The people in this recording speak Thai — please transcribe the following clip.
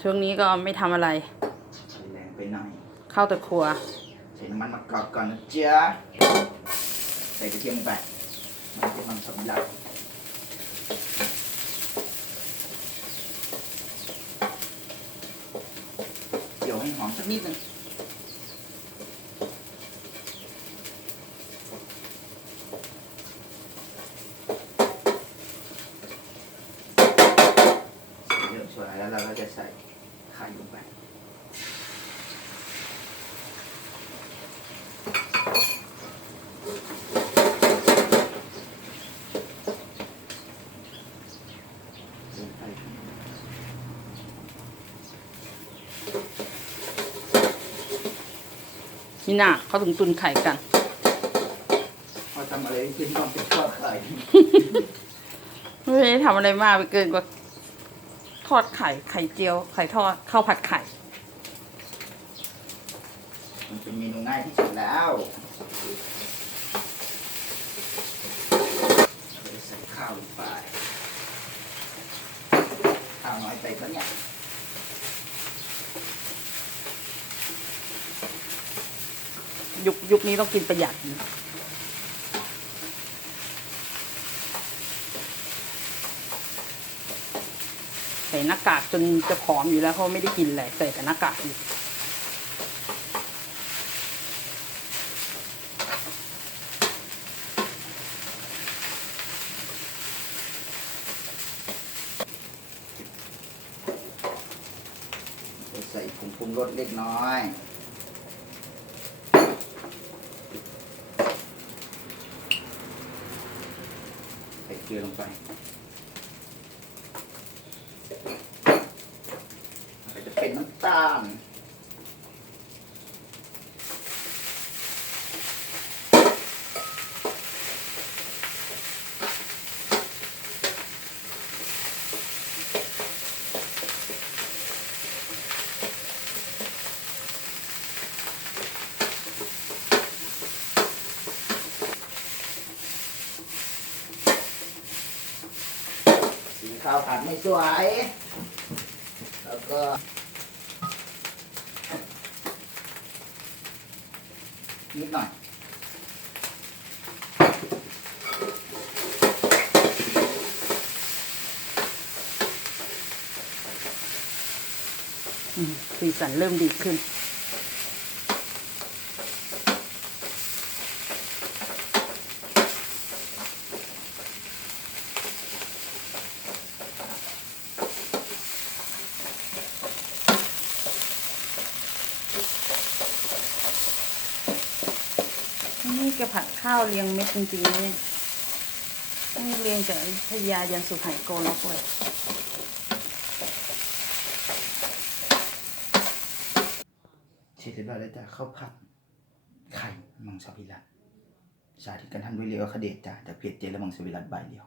ช่วงนี้ก็ไม่ทำอะไร ใช้แรงไปหน่อยเข้าแต่ครัวใส่น้ำมันมะกอกก่อนนะจ๊ะใส่กระเทียมลงไปมันจะมันสำลักเจียวให้หอมสักนิดนึงใส่เริ่มสวยแล้วเราก็จะใส่ ไข่ลงไปลงไปนี่น่ะเขาถึงตุนไข่กันพอทำอะไรขึ้นต้องเป็นทอดไข่ ไม่ได้ทำอะไรมากไปเกินกว่า ทอดไข่ ไข่เจียว ไข่ทอด ข้าวผัดไข่ มันเป็นเมนูง่ายที่สุดแล้วเราจะใส่ข้าวลงไป ข้าวน้อยไปปะเนี่ยยุคยุคนี้ต้องกินประหยัดนะ ส่หน้ากากจนจะผอมอยู่แล้วเพราะไม่ได้กินแหละใส่แต่หน้ากากอยู่จะใส่ผงปรุงรสเล็กน้อยใส่เกลือลงไปแล้วก็จะเป็นน้ำ ตาล สีขาวผัดไม่สวย แล้วก็ นิดหน่อยสีสันเริ่มดีขึ้น นี่แกผัดข้าวเรียงเม็ดจริงๆเนี่ยนี่เรียงจากอยุธยายันสุไหโกลกเลยเสร็จเรียบร้อยแล้วจ้ะข้าวผัดไข่มังสวิรัตสาธิตการทำด้วยเรียวคเดชจ้ะจากเพจเจและมังสวิรัตใบเดียว